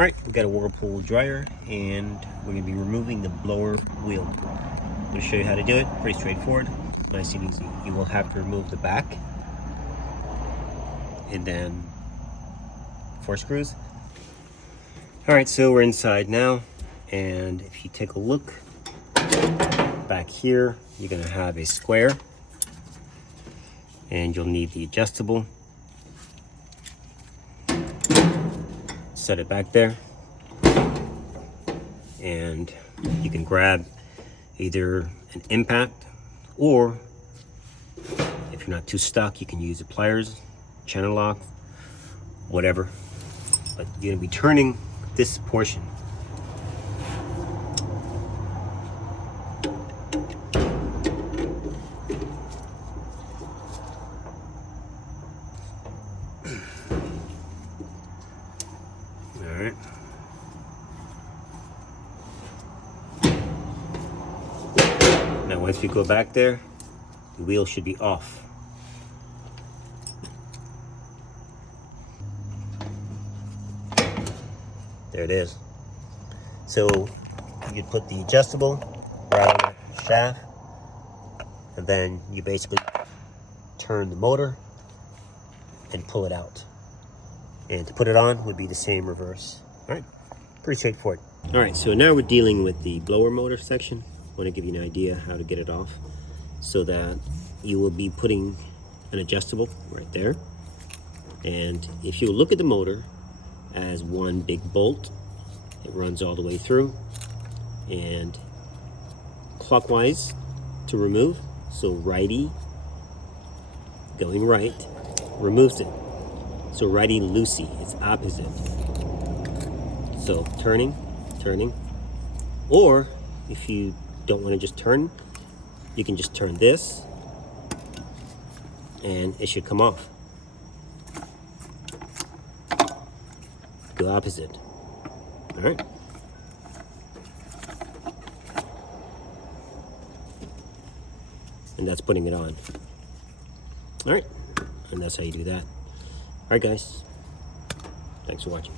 Alright, we've got a Whirlpool dryer and we're going to be removing the blower wheel. I'm going to show you how to do it. Pretty straightforward, nice and easy. You will have to remove the back and then 4 screws. Alright, so we're inside now, and if you take a look back here, you're going to have a square and you'll need the adjustable. Set it back there, and you can grab either an impact, or if you're not too stuck, you can use the pliers, channel lock, whatever. But you're gonna be turning this portion. All right. Now once we go back there, the wheel should be off. There it is. So you could put the adjustable right on the shaft, and then you basically turn the motor and pull it out. And to put it on would be the same reverse. All right, pretty straightforward. All right, so now we're dealing with the blower motor section. I want to give you an idea how to get it off, so that you will be putting an adjustable right there. And if you look at the motor as one big bolt, it runs all the way through, and clockwise to remove, so righty going right removes it. So righty loosey, it's opposite. So turning, or if you don't want to just turn, you can just turn this and it should come off. Go opposite. All right. And that's putting it on. All right, and that's how you do that. All right, guys. Thanks for watching.